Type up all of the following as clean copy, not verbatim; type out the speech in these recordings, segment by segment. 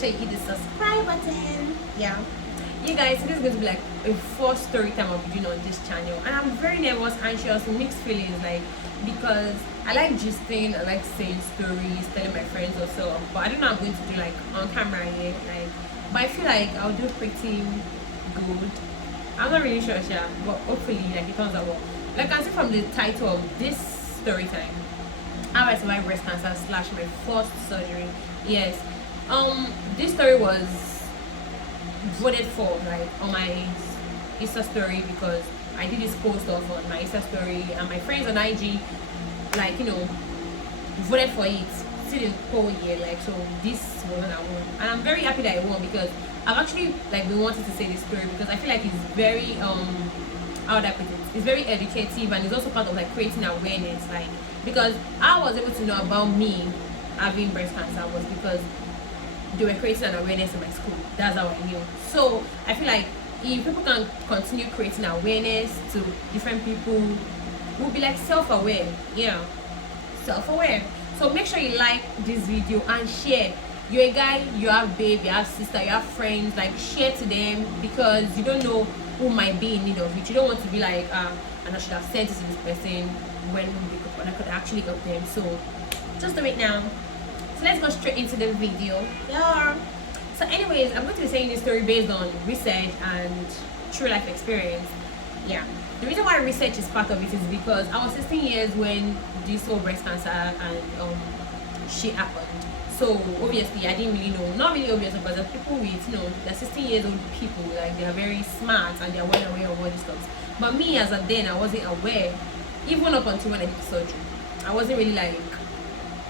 sure you hit the subscribe button. Yeah. You guys, this is going to be like a first story time I'll be doing on this channel, and I'm very nervous, anxious, mixed feelings, like, because I like gisting, I like saying stories, telling my friends or so, but I don't know I'm going to do like on camera here, like, but I feel like I'll do pretty good. I'm not really sure, yeah, but hopefully like it turns out well. Like I can see from the title of this story time, how I survived breast cancer / my first surgery. Yes, this story was voted for like on my Insta story, because I did this post off on my Insta story, and my friends on IG, like, you know, voted for it. See the whole year, like, so this was what I won, and I'm very happy that I won, because I've actually like been wanting to say this story, because I feel like it's very how would I put it? It's very educative, and it's also part of like creating awareness, like, because I was able to know about me having breast cancer was because they were creating an awareness in my school. That's how I knew. So I feel like if people can continue creating awareness to different people, we'll be like self-aware. Yeah, self-aware. So make sure you like this video and share. You're a guy, you have babe, you have sister, you have friends, like, share to them, because you don't know who might be in need of it. You don't want to be like, and I should have sent it to this person when I could actually got them. So just do it now. So let's go straight into the video. Yeah. So anyways, I'm going to be saying this story based on research and true life experience. Yeah. The reason why research is part of it is because I was 16 years when this whole breast cancer and shit happened. So obviously I didn't really know, not really obvious, because there's people with, you know, they're 16 years old people, like, they are very smart and they're well aware of all these stuff. But me, as at then, I wasn't aware, even up until when I did the surgery. I wasn't really like,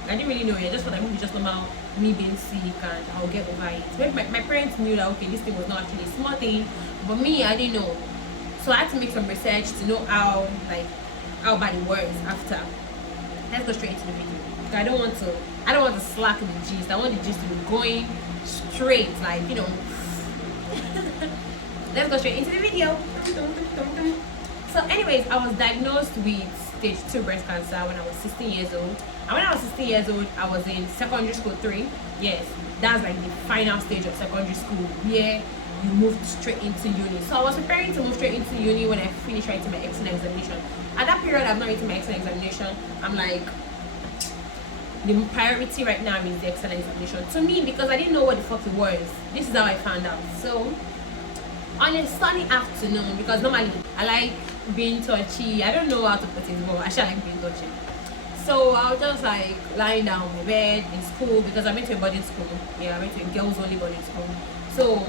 I didn't really know it. I just thought that maybe just normal me being sick and I'll get over it. Maybe my parents knew that, okay, this thing was not actually a small thing, but me, I didn't know. So I had to make some research to know how bad it was after. Let's go straight into the video. I don't want to slack in the gist. I want the gist to be going straight, like, you know. Let's go straight into the video. So anyways, I was diagnosed with stage 2 breast cancer when I was 16 years old. And when I was 16 years old, I was in secondary school 3. Yes, that's like the final stage of secondary school, where you moved straight into uni. So I was preparing to move straight into uni when I finished writing my external examination. At that period, I've not written my external examination. I'm like, the priority right now is the external examination to me, because I didn't know what the fuck it was. This is how I found out. So on a sunny afternoon, because normally I like being touchy, I don't know how to put it, but I like being touchy. So I was just like lying down on my bed in school, because I went to a boarding school. Yeah, I went to a girls only boarding school. So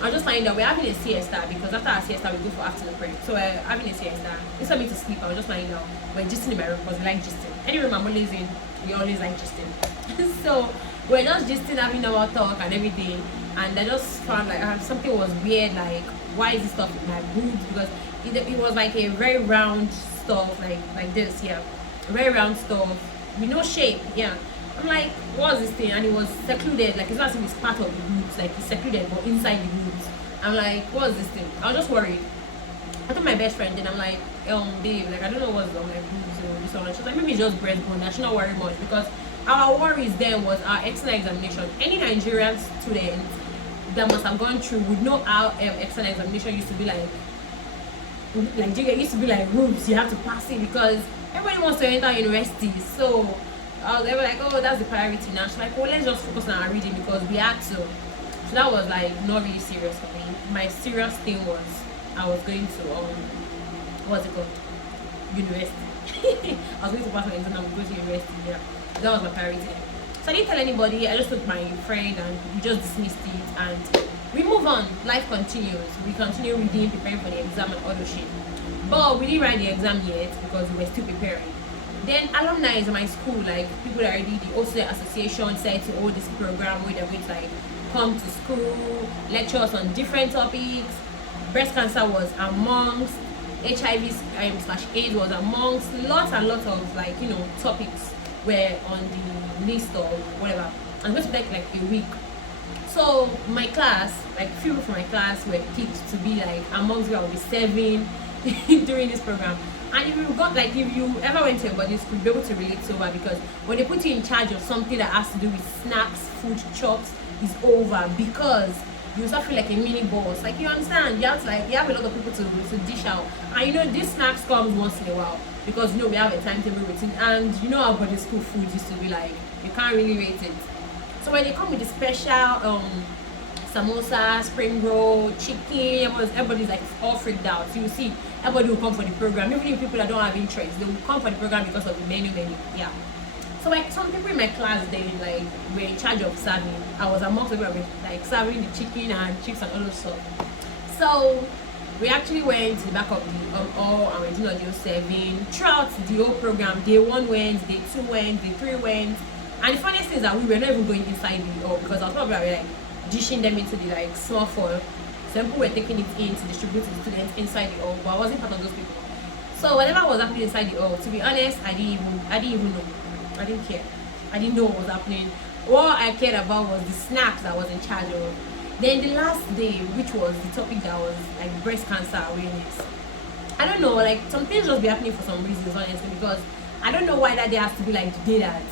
I was just lying down. We're having a siesta, because after our siesta we go for afternoon break. So we're having a siesta. Instead of me to sleep, I was just lying down. We're gisting in my room, because we like gisting. Any room I'm always in, we always like gisting. So we're just gisting, having our talk and everything. And I just found like something was weird. Like, why is this stuff in my boobs? Because it was like a very round stuff, like this, yeah, very round stuff with no shape. Yeah, I'm like, what is this thing? And it was secluded, like, it's not as if it's part of the boobs, like it's secluded but inside the boobs. I'm like, what is this thing? I was just worried. I told my best friend, and I'm like, babe, like, I don't know what's on my boobs or this one. She was like, maybe it's just breastbone. I should not worry much, because our worries then was our external examination. Any Nigerian student that must have gone through would know how external examination used to be like it used to be like rooms you have to pass it, because everybody wants to enter university. So they were like, oh, that's the priority now. She's like, oh, let's just focus on our reading, because we had to. So that was like not really serious for me. My serious thing was I was going to what's it called, university. I was going to pass my exam and go to university. Yeah, that was my priority. So I didn't tell anybody. I just told my friend, and we just dismissed it, and we move on. Life continues. We continue reading, preparing for the exam and all those shit. But we didn't write the exam yet, because we were still preparing. Then alumni in my school, like people that already, the also the association said to hold this program where they're going to like come to school, lectures on different topics. Breast cancer was amongst, HIV/AIDS was amongst, lots and lots of, like, you know, topics were on the list or whatever. I'm going to take like a week. So my class, like few people from my class were picked to be like amongst where I will be serving during this program. And if you ever went to a boarding school, you'll be able to relate so well, because when they put you in charge of something that has to do with snacks, food, chops, is over, because you start feel like a mini boss. Like, you understand, you have a lot of people to dish out, and these snacks comes once in a while, because we have a timetable routine, and how boarding school food used to be like, you can't really rate it. So when they come with the special samosa, spring roll, chicken, everybody's like all freaked out. So you see, everybody will come for the program, even if people that don't have interest, they will come for the program because of the menu. Yeah. So like some people in my class, they like were in charge of serving. I was amongst people like serving the chicken and chips and all those stuff. So we actually went to the back of the hall, and we did serving throughout the whole program. Day 1 went, day 2 went, day 3 went. And the funniest thing is that we were not even going inside the hall, because I was probably like dishing them into the like small foil. Some people were taking it in to distribute to the students inside the hall, but I wasn't part of those people. So whatever was happening inside the hall, to be honest, I didn't even know. I didn't care. I didn't know what was happening. All I cared about was the snacks that I was in charge of. Then the last day, which was the topic that was like breast cancer awareness. I don't know, like some things just be happening for some reasons, honestly, because I don't know why that day has to be like the day that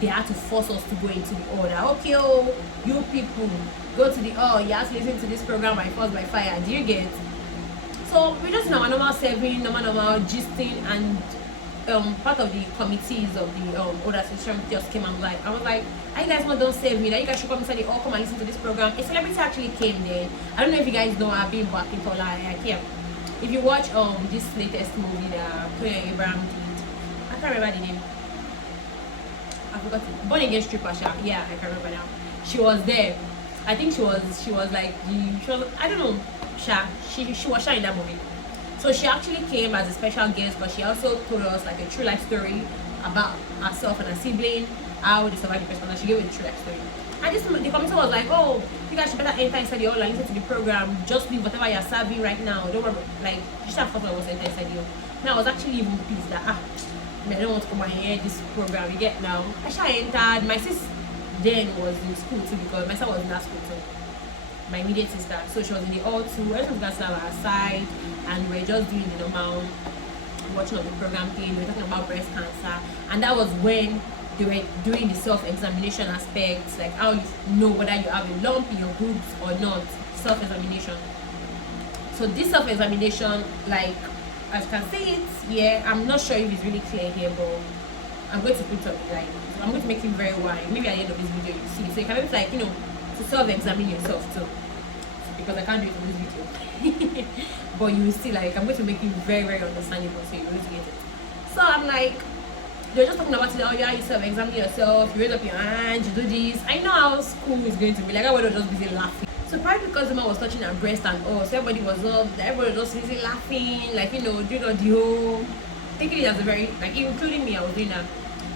they had to force us to go into the order. Okay, oh, you people go to the you have to listen to this program by force by fire. Do you get? So we just normal serving, normal gisting, and part of the committees of the order system just came and like, I was like, are you guys not done serving me? That you guys should come inside the all come and listen to this program. A celebrity actually came there. I don't know if you guys know, I've been back in Tola. If you watch this latest movie that Abraham did, I can't remember the name. I forgot it. Born Again stripper, yeah, I can remember now. She was there. I think she was like I don't know, she was shy in that movie. So she actually came as a special guest, but she also told us like a true life story about herself and her sibling, how they survived the breast cancer. She gave a true life story. And the committee was like, oh, you guys should better enter inside the hall and listen to the program. Just leave whatever you're serving right now. Don't worry. Like, she said first I was enter inside the hall. Now I was actually even pleased that I don't want to come and hear this program. You get now. I entered. My sis then was in school too, because my sister was in that school too. My immediate sister. So she was in the hall too. Everyone was on our side, and we were just doing the normal watching of the program thing. We were talking about breast cancer, and that was when they were doing the self-examination aspects, like how you know whether you have a lump in your boobs or not. Self-examination. So this self-examination, like, as you can see it, yeah, I'm not sure if it's really clear here, but I'm going to put it like, I'm going to make it very wide. Maybe at the end of this video you see. So you can maybe like, to self-examine yourself too. Because I can't do it in this video. But you will see, like, I'm going to make it very, very understandable so you're going to get it. So I'm like, they're just talking about it. Oh yeah, you self-examine yourself, you raise up your hand, you do this. I know how school is going to be like. I was just busy laughing. So probably because the man was touching her breast and all, so everybody was just busy laughing, like, doing all the whole, taking it as a very, like, including me, I was doing that.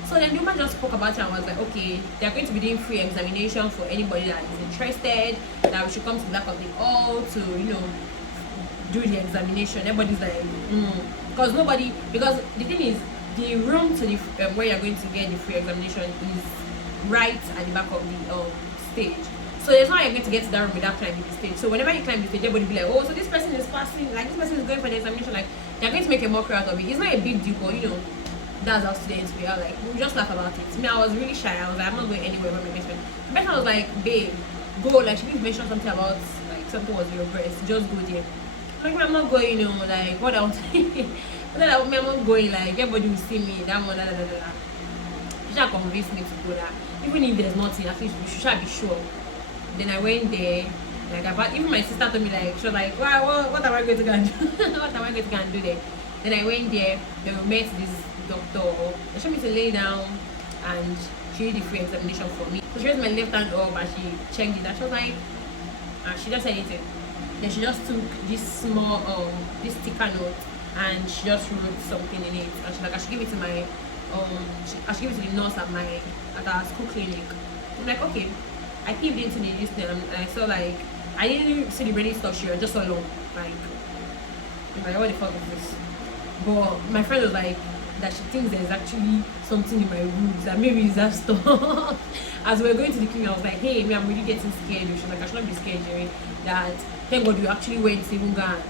So then the woman just spoke about it and was like, okay, they're going to be doing free examination for anybody that is interested, that we should come to the back of the hall to, do the examination. Everybody's like, because the thing is, the room to the where you're going to get the free examination is right at the back of the stage. So there's no way you're going to get to that room without climbing the stage. So whenever you climb the stage, everybody will be like, oh, so this person is passing, like this person is going for the examination, like they're going to make a mockery out of it. It's not a big deal, but that's how students we are, like, we just laugh about it. Me, I was really shy. I was like, I'm not going anywhere with my best friend. My best friend was like, babe, go, like, she didn't mention something about, like, something was your breast, just go there. Like, I'm not going, like, what else? But then I'm not going, like, everybody will see me, that one, She should convince me to go there. Even if there's nothing, at least you should be sure. Then I went there, like, even my sister told me, like, she was like, wow, what am I going to go and do? What am I going to go and do there? Then I went there, then we met this doctor. She showed me to lay down, and she did the free examination for me. So she raised my left hand up and she checked it, and she was like, and she just said it. Then she just took this small this sticker note and she just wrote something in it, and she's like, I should give it to my I should give it to the nurse at our school clinic. I'm like, okay. I peeped into the list and I saw, like, I didn't see the ready stuff. She was just alone, like, I'm like, what the fuck is this? But my friend was like, that she thinks there's actually something in my boobs, that maybe it's that stuff. As we were going to the clinic, I was like, hey, I'm really getting scared. She was like, I should not be scared, Jerry. That thank God you actually went to even go and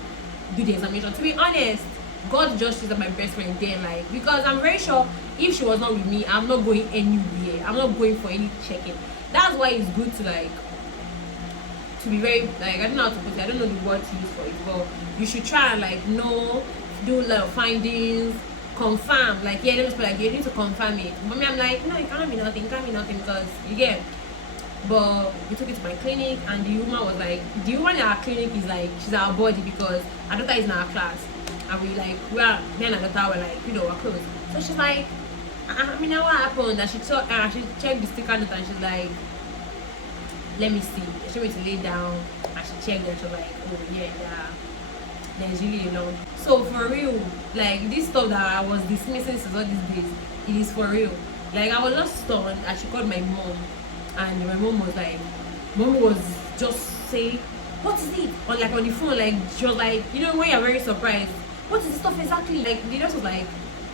do the examination. To be honest, God just choose my best friend then, like, because I'm very sure if she was not with me, I'm not going anywhere. I'm not going for any checking. That's why it's good to like to be very like, I don't know how to put it, I don't know the word to use for it, but you should try and like know, do a lot of findings, confirm, like, yeah, let me just put like, you need to confirm it. Mommy, I'm like, no, it can't be nothing, because you get. But we took it to my clinic, and the woman was like, the woman in our clinic is like, she's our body, because our daughter is in our class, and we like, well, me and our daughter were like, we're close. So she's like, I mean, what happened? And she checked the sticker note, and she's like, let me see. She went to lay down, and she checked, and she was like, oh yeah, there's really a lot. So for real, like, this stuff that I was dismissing since all these days, it is for real. Like, I was just stunned, and she called my mom, and my mom was like, just saying, what is it? Or like on the phone, like, she was like, when you're very surprised, what is this stuff exactly? Like, the nurse was like,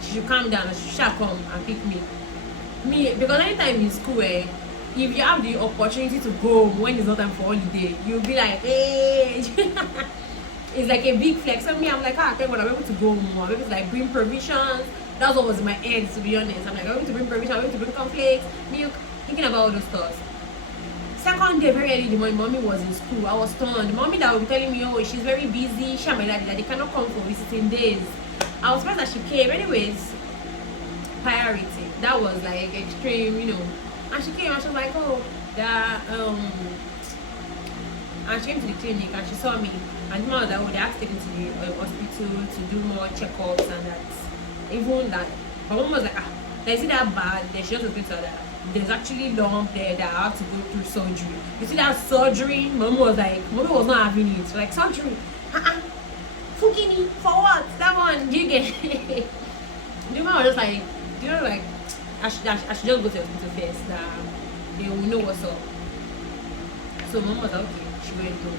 she should calm down, and she should come and pick me. Because anytime in school, if you have the opportunity to go when it's not time for holiday, you'll be like, hey. It's like a big flex. So me, I'm like, thank God I'm able to go more. I'm able to like bring provisions. That's what was in my head, to be honest. I'm like, I'm able to bring provisions, I'm able to bring cornflakes, milk, thinking about all those stuff. Second day, very early in the morning, mommy was in school. I was stunned. The mommy that would be telling me, oh, she's very busy, she and my daddy, that they cannot come for visiting days. I was surprised that she came. Anyways, priority. That was like extreme, And she came and she was like, oh, and she came to the clinic and she saw me. And the man was like, oh, they have to take me to the hospital to do more checkups and that. Even that, my mom was like, is it that bad? Then she just was going to that. There's actually lump there that I have to go through surgery. You see that surgery? Mom was like, mommy was not having it. Like, surgery? Fukini, for what? That one, do you get it? The man was just like, like, I should just go to the hospital first. They will know what's up. So mom was like, okay, she went to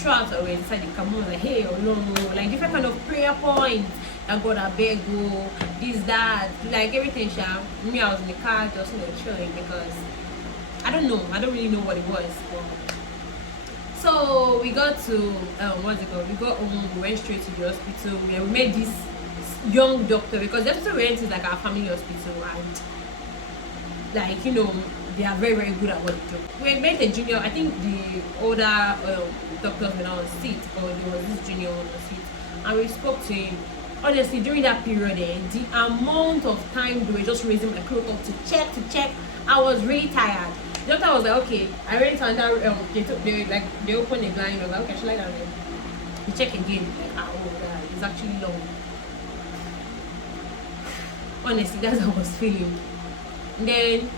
throughout already inside the car. Mom was like, hey, oh no, like different kind of prayer points. That God, I beg you, this, that, like everything. Me, I was in the car just chilling because I don't know, I don't really know what it was. But so we got to what's it called? We got home, we went straight to the hospital. We met this young doctor, because the hospital we went is like our family hospital, and like they are very, very good at what they do. We met a junior, I think the older doctors were not on seat, but there was this junior on the seat, and we spoke to him. Honestly, during that period, the amount of time they were just raising my cloak up to check, I was really tired. The doctor was like, okay, I went under, they opened the blind. I was like, okay, I should lie down there. You check again, like, it's actually long. Honestly, that's how I was feeling. And then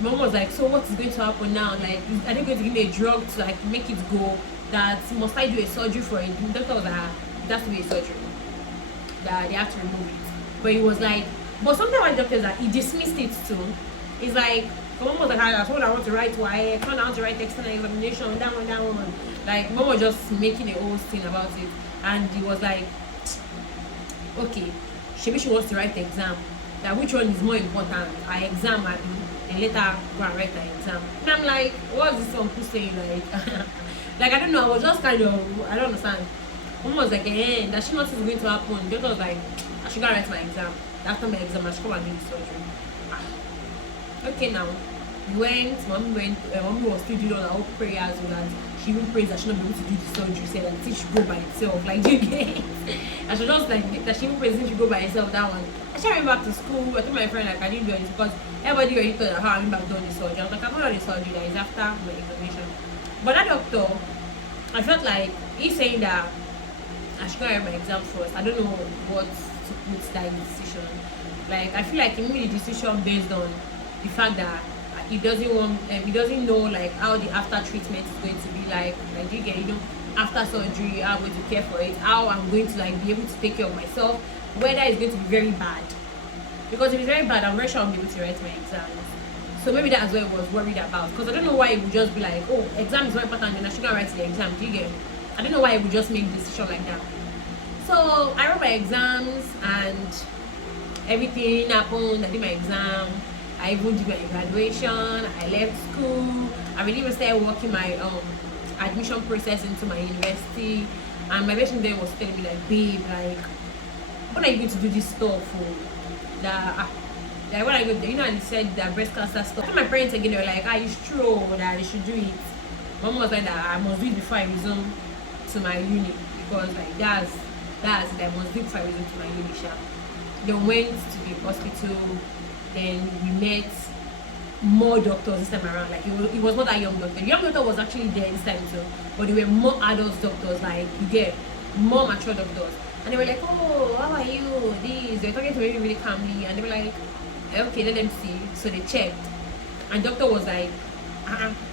mom was like, so what is going to happen now? Like, are they going to give me a drug to like make it go? That must I do a surgery for it? The doctor was like, it has to be a surgery. That they have to remove it. But it was like, but sometimes my doctors he dismissed it too. It's like, mom was like, I told her I want to write why, I told her I want to write external examination, that one. Like, mom was just making a whole thing about it. And he was like, okay, maybe she wants to write the exam. That which one is more important? I exam and later go and write the exam. And I'm like, what's this uncle saying? Like, like, I don't know, I was just kind of, I don't understand. Mom was like, that she knows what's going to happen. The doctor was like, I should go write my exam. After my exam, I should come and do the surgery. Okay, now, mommy was still doing all her own prayers, that she even prays that she not be able to do the surgery, said that it should go by itself. Like, do you get it? I should just like, that she even prays that she should go by itself, that one. I went back to school. I told my friend, like, I didn't do it because everybody already thought that how I went back doing the surgery. I was like, I'm not doing the surgery, that is after my examination. But that doctor, I felt like he's saying that I should go write my exam first. I don't know what to put that decision. Like, I feel like he made the decision based on the fact that he doesn't know like how the after treatment is going to be like do you get after surgery, how I'm going to care for it, how I'm going to like be able to take care of myself, whether it's going to be very bad. Because if it's very bad, I'm very sure I'll be able to write my exams. So maybe that's what I was worried about. Because I don't know why it would just be like, oh, exam is more important and I should go write the exam. Do you get it? I don't know why it would just make a decision like that. So I wrote my exams and everything happened. I did my exam. I even did my graduation. I left school. I really even started working my admission process into my university. And my best friend there was telling me like, babe, like, when are you going to do this stuff? That like when I go, you know, and they said that breast cancer stuff. So my parents again, they were like, it's true that they should do it. Mom was like that I must do it before I resume to my uni, because like that's that I must do it before I resume to my uni. They went to the hospital, then we met more doctors this time around. Like it was not that young doctor. The young doctor was actually there this time too, but there were more adult doctors, like you get more mature doctors. And they were like, oh, how are you? They're talking to me really calmly, and they were like, okay, let them see. So they checked, and doctor was like,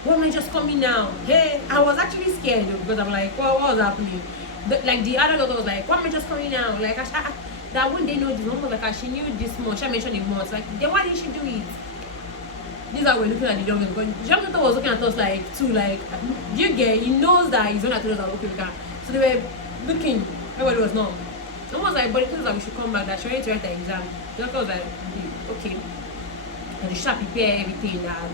why am I just coming now? Hey, I was actually scared though, because I'm like, what was happening? Like the other doctor was like, why am I just coming now? Like that when they know this one was like, she knew this much. I mentioned it once. Like, then why did she do it? This is how we're looking at the young doctor. The young doctor was looking at us like, too, like, do you get? He knows that he's not told us that okay, we can. So they were looking. Everybody was not. Someone was like, but it feels like we should come back. That she wanted to write the exam. The doctor was like, okay. And they should prepare everything. That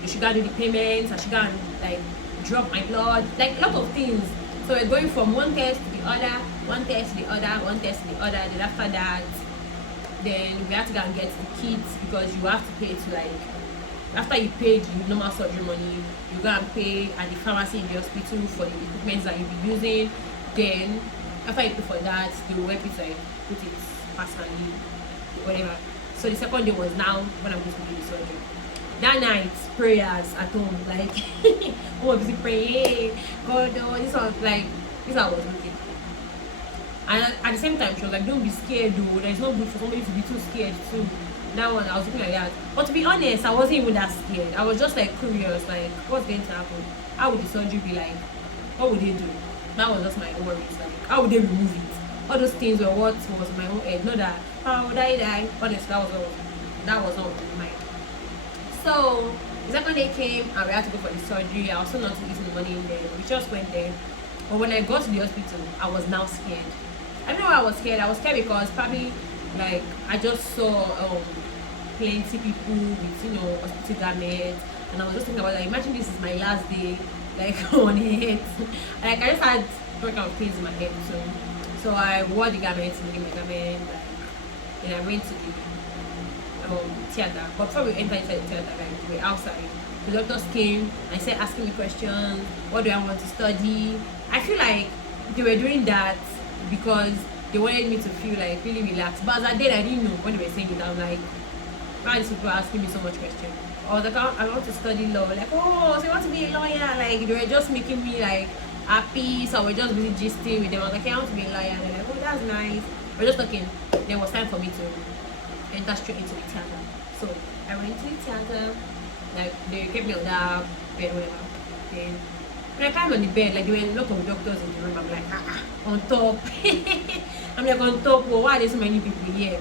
they should go do the payments. And she can like drop my blood, like a lot of things. So we're going from one test to the other, one test to the other, one test to the other. Then after that, then we have to go and get the kits, because you have to pay to like, after you pay the normal surgery money, you go and pay at the pharmacy in the hospital for the equipment that you'll be using. Then after you pay for that, they will help you to like put it personally, whatever. So the second day was now when I'm going to do the surgery. That night, prayers at home, like I was busy praying, God, no, this was like, this I was looking. And at the same time, she was like, don't be scared though, there's no good for somebody to be too scared too. That one, I was looking like that. But to be honest, I wasn't even that scared. I was just like curious, like, what's going to happen? How would the surgery be like? What would they do? That was just my worries, like, how would they remove it? All those things were what was in my own head. Not that, how would I die? Honestly, that was not in my mind. So the second day came and we had to go for the surgery. I was still not using the money in there. We just went there. But when I got to the hospital, I was now scared. I don't know why I was scared. I was scared because probably like I just saw plenty people with, you know, hospital garments, and I was just thinking about like, imagine this is my last day like on it. Like I just had all kind of pains in my head. So I wore the garments, my garment, and I went to the theater. But before we entered inside the theater, like we were outside, the doctors came and said, asking me questions, what do I want to study? I feel like they were doing that because they wanted me to feel like really relaxed. But as I did, I didn't know when they were saying it. I'm like, why are these people asking me so much questions? I was like, I want to study law. Like, oh, so you want to be a lawyer? Like, they were just making me like happy. So we're just really gisting with them. I was like, I want to be a lawyer. And they're like, oh, that's nice. We're just talking. There was time for me to enter straight into the theater. So I went to the theater. Like, they kept me on that bed, whatever. Then when I climbed on the bed, like there were a lot of doctors in the room. I'm like, on top. I'm like, on top. Well, why are there so many people here?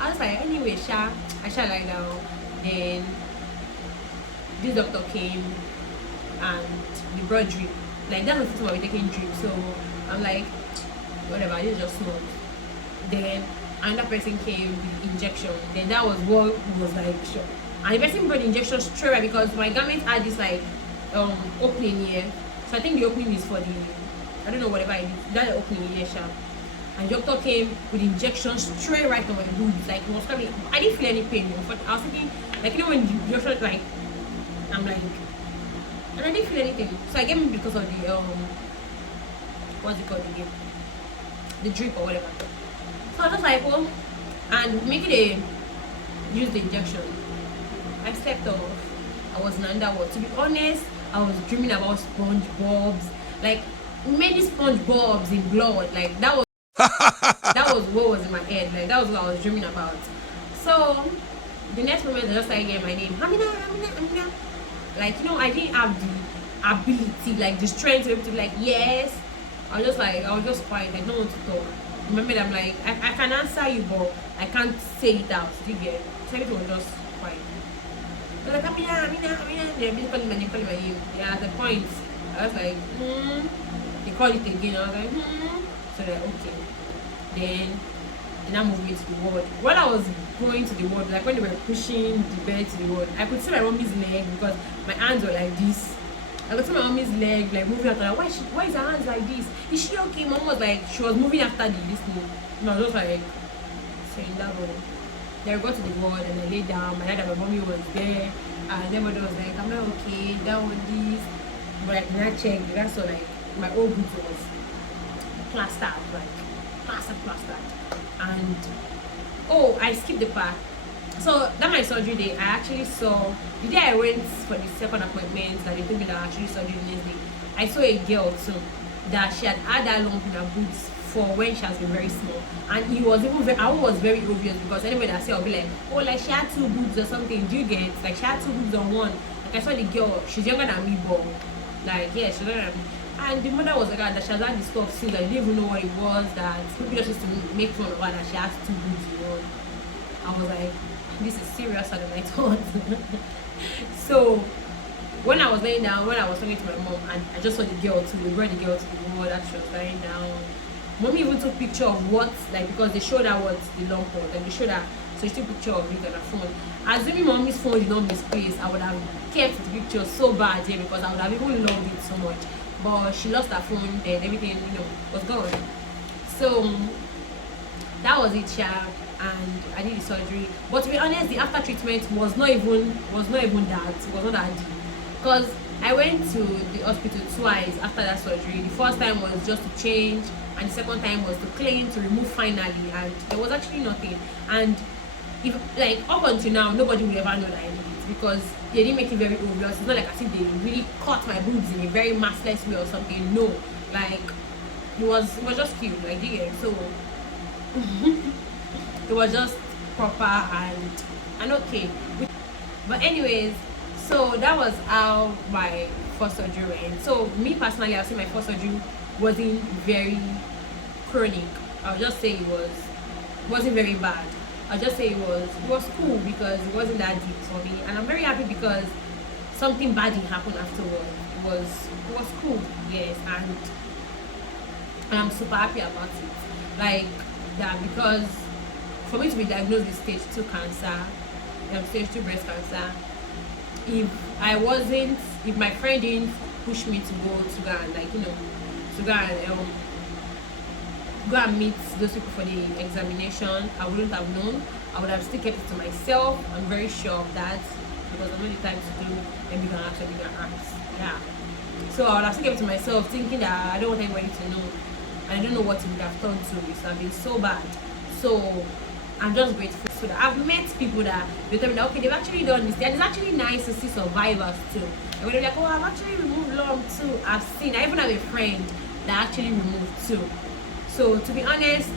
I was like, anyway, I shall lie down. Then this doctor came and they brought drip. Like that's the first time we taking drip. So I'm like, whatever, this just smoked. Then another person came with the injection. Then that was what was like shock. And the person brought the injection straight away because my garment had this like opening here. So I think the opening is for the, I don't know, whatever it is. That's the opening here, sharp. And the doctor came with injection straight right on my boobs. Like it was coming. I didn't feel any pain. But I was thinking, like, you know, when the injection, like, I'm like, and I didn't feel anything. So I gave him because of the what's it called again? The drip or whatever. So I was just like, oh, and making a use the injection. I slept off. I was in underwater. To be honest, I was dreaming about SpongeBob's, like many SpongeBob's in blood. Like that was that was what was in my head. Like that was what I was dreaming about. So the next moment I just started getting my name. Amina. Like, you know, I didn't have the ability, like the strength to be like, yes. I was just quiet, like no one to talk. Remember that I'm like, I can answer you, but I can't say it out. Do you get it? So everything was just quiet. I was like, Amina. They're busy calling my name. Yeah, at the point, I was like, They called it again. I was like, So they're okay. Then they now moved me to the ward. While I was going to the ward, like when they were pushing the bed to the ward, I could see my mommy's leg because my hands were like this. I got to my mommy's leg, like moving after her. Why is her hands like this? Is she okay? Mom was like, she was moving after this thing. And I was just like saying that one. Then I got to the ward and I laid down. My dad and my mommy was there, and everybody was like, am I okay? That one this. But like when I checked, that's so like my old boot was plastered, like plastered. And oh, I skipped the part. So that my surgery day, I actually saw the day I went for the second appointment that they told me that I actually surgery the next day. I saw a girl too that she had that lump in her boobs for when she has been very small, and it was even was very obvious because anybody that say I'll be like, oh, like she had two boobs or something. Do you get like she had two boobs on one? Like I saw the girl, she's younger than me, but like yeah, she's younger than me. And the mother was like that she has had this stuff since I didn't even know what it was. That people just used to make fun of her that she has two boobs in one. I was like, this is serious than I thought. So when I was laying down, when I was talking to my mom, and I just saw the girl too, they brought the girl to the ward that she was lying down. Mommy even took picture of what, like, because they showed her what the lump was, like they showed her, so she took picture of it on her phone. Assuming mommy's phone did not misplace, I would have kept the picture so bad here because I would have even loved it so much. But she lost her phone, then everything, was gone. So that was it, yeah. And I did the surgery. But to be honest, the after treatment was not even that. It was not that deep. Because I went to the hospital twice after that surgery. The first time was just to change, and the second time was to clean, to remove finally, and there was actually nothing. And if like up until now, nobody will ever know that I did it because they didn't make it very obvious. It's not like as if they really cut my boobs in a very massless way or something. No, like it was just cute, like yeah. So it was just proper and okay. But anyways, so that was how my first surgery went. So me personally, I'll say my first surgery wasn't very chronic. I'll just say wasn't very bad. I'll just say it was cool because it wasn't that deep for me, and I'm very happy because something bad didn't happen afterward. It was cool, yes, and I'm super happy about it. Like that because for me to be diagnosed with stage 2 cancer, stage 2 breast cancer, if my friend didn't push me to go and like to go and meet those people for the examination, I wouldn't have known. I would have still kept it to myself. I'm very sure of that because I know the time to do and we can ask. Yeah. So I would have still kept it to myself, thinking that I don't want anybody to know. And I don't know what it would have turned to. It have been so bad. So I'm just grateful. So that I've met people that they tell me that okay, they've actually done this. And it's actually nice to see survivors too. And when they're like, oh, I've actually removed lump too. I even have a friend that actually removed too. So to be honest,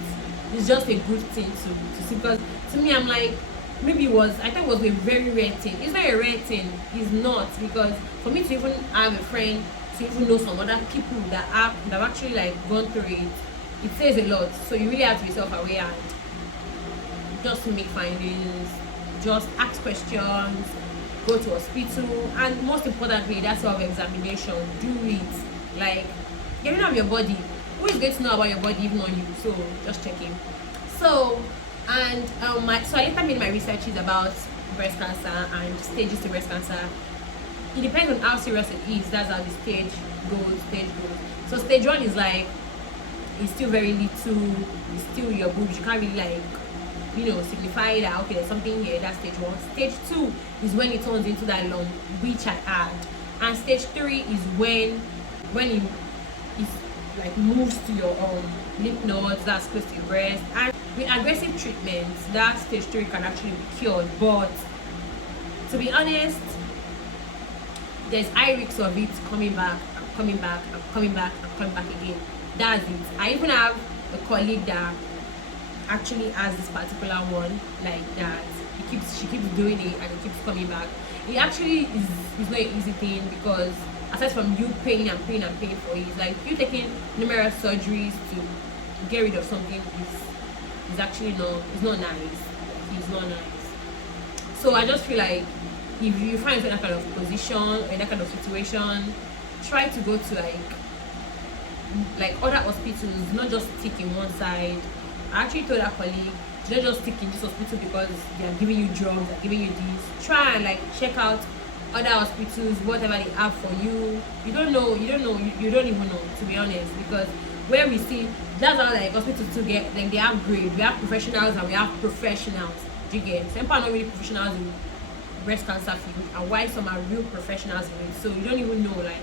it's just a good thing to see because to me I'm like maybe I thought it was a very rare thing. It's not a rare thing, it's not, because for me to even have a friend, to even know some other people that have actually like gone through it says a lot. So you really have to be self-aware and just make findings, just ask questions, go to hospital, and most importantly that self-examination, do it. Like getting out of your body. Who is going to know about your body even on you? So just checking. So and so I later made my researches about breast cancer and stages to breast cancer. It depends on how serious it is. That's how the stage goes. So stage 1 is like it's still very little. It's still your boobs. You can't really like signify that okay there's something here. That's stage 1. Stage 2 is when it turns into that lump, which I had, and stage 3 is when it like moves to your lymph nodes that's close to your breast. And with aggressive treatments, that stage 3 can actually be cured, but to be honest, there's high risks of it coming back again. That's it. I even have a colleague that actually has this particular one like that. She keeps doing it and it keeps coming back. It actually is not an easy thing because aside from you paying for it, like you taking numerous surgeries to get rid of something is actually not nice. It's not nice. So I just feel like if you find yourself in that kind of position or in that kind of situation, try to go to like other hospitals, not just stick in one side. I actually told our colleague, don't just stick in this hospital because they are giving you drugs, they're giving you this. Try and like check out other hospitals, whatever they have for you. You don't know, you don't even know, to be honest, because where we see, that's how like hospitals to get, like they have grade, we have professionals and we have professionals. Do you get? Some people are not really professionals in breast cancer field, and why some are real professionals in it. So you don't even know, like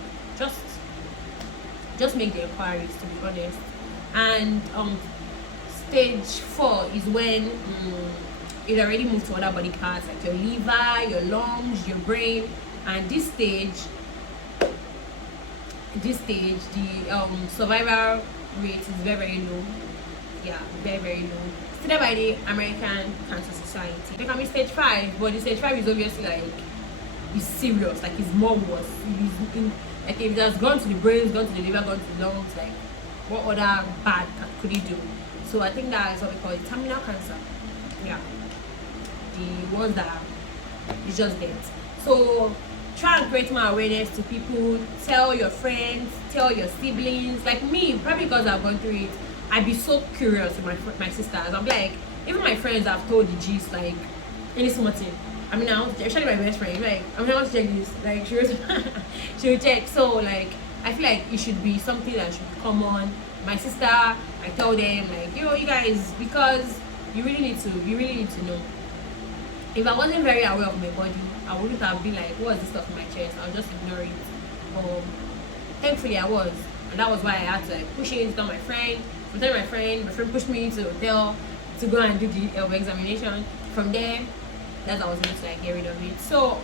just make the inquiries, to be honest. And stage 4 is when it already moved to other body parts like your liver, your lungs, your brain. And this stage the survival rate is very low. Yeah, very low. Stated by the American Cancer Society. There can be stage 5, but the stage 5 is obviously like, it's serious, like it's more worse. Like if it has gone to the brain, gone to the liver, gone to the lungs, like what other bad could it do? So I think that is what we call it, terminal cancer. Yeah, the ones that is just death. So try and create more awareness to people. Tell your friends, tell your siblings. Like me, probably because I've gone through it, I'd be so curious with my sisters. I'm like, even my friends have told the gist, like any small thing. I mean, I want to check, especially my best friend. Like, I want to check this. Like, she will check. So, like, I feel like it should be something that should be common. My sister, I tell them, like, yo, you guys, because you really need to know. If I wasn't very aware of my body, I wouldn't have been like, what's this stuff in my chest? I'll just ignore it. Thankfully, I was. And that was why I had to, like, push it, tell my friend. My friend pushed me to the hotel to go and do the examination. From there, that's how I was able to like get rid of it. So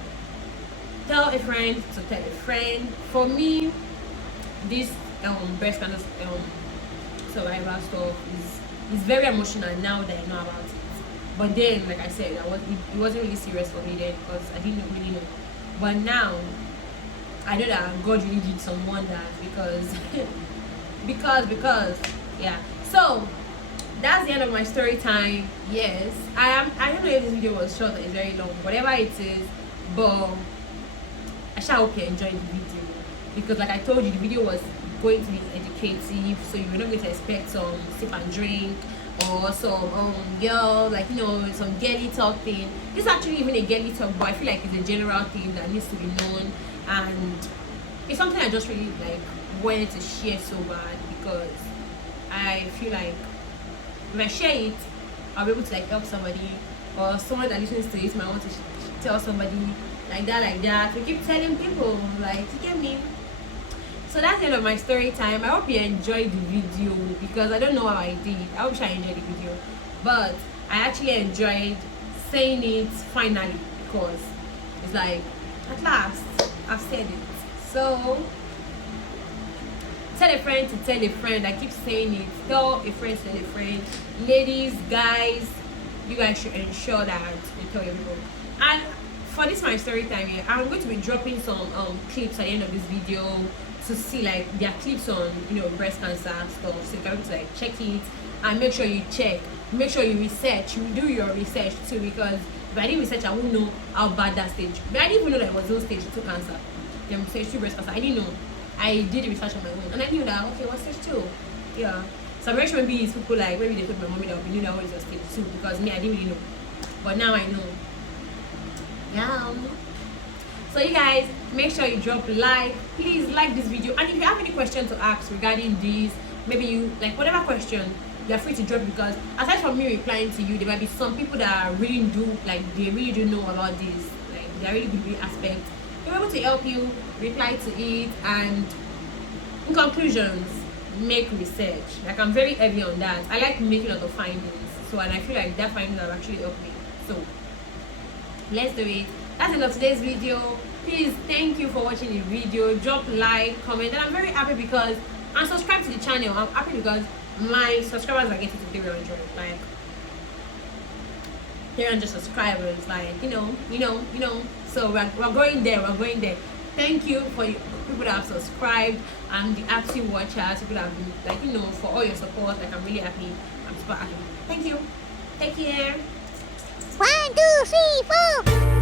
tell a friend to tell a friend. For me, this breast cancer survivor stuff is very emotional now that I know about it. But then, like I said, it wasn't really serious for me then because I didn't really know. But now I know that God really did some wonders because yeah. So that's the end of my story time. Yes, I don't know if this video was short or it's very long, whatever it is, but I shall hope you enjoyed the video, because like I told you, the video was going to be educative, so you're not going to expect some sip and drink or some girl, like, you know, some girly talk thing. This is actually even a girly talk, but I feel like it's a general thing that needs to be known, and it's something I just really like wanted to share so bad, because I feel like if I share it, I'll be able to like help somebody, or someone that listens to it might want to tell somebody like that. We keep telling people, like, you get me? So that's the end of my story time. I hope you enjoyed the video, because I don't know how I did. I hope I enjoyed the video, but I actually enjoyed saying it finally, because it's like, at last I've said it. So tell a friend to tell a friend. I keep saying it. Tell a friend to tell a friend. Ladies, guys, you guys should ensure that you tell your people. And for this my story time here, I'm going to be dropping some clips at the end of this video to see like their clips on, you know, breast cancer stuff, so you can to like check it and make sure you check. Make sure you research. You do your research too, because if I didn't research, I wouldn't know how bad that stage. But I didn't even know that it was those stage 2 cancer. Stage 2 breast cancer. I didn't know. I did the research on my own, and I knew that okay, what's stage 2? Yeah. So I'm very sure maybe it's people like, maybe they told my mommy that we knew that it was stage 2, because me, I didn't really know. But now I know. Yeah. So you guys, make sure you drop a like. Please like this video, and if you have any questions to ask regarding this, maybe you like whatever question, you're free to drop, because aside from me replying to you, there might be some people that really do, like, they really do know about this, like they're really good with aspect. We're able to help you reply to it, and in conclusions, make research. Like, I'm very heavy on that. I like making a lot of findings, so, and I feel like that findings have actually helped me. So let's do it. That's the end of today's video. Please, thank you for watching the video. Drop like, comment, and I'm very happy because, and subscribe to the channel. I'm happy because my subscribers are getting to 300, like 300 subscribers, like, you know. So we're going there. Thank you for people that have subscribed and the active watchers, people that have been, like, you know, for all your support. Like, I'm really happy. I'm super happy. Thank you. Take care. 1, 2, 3, 4.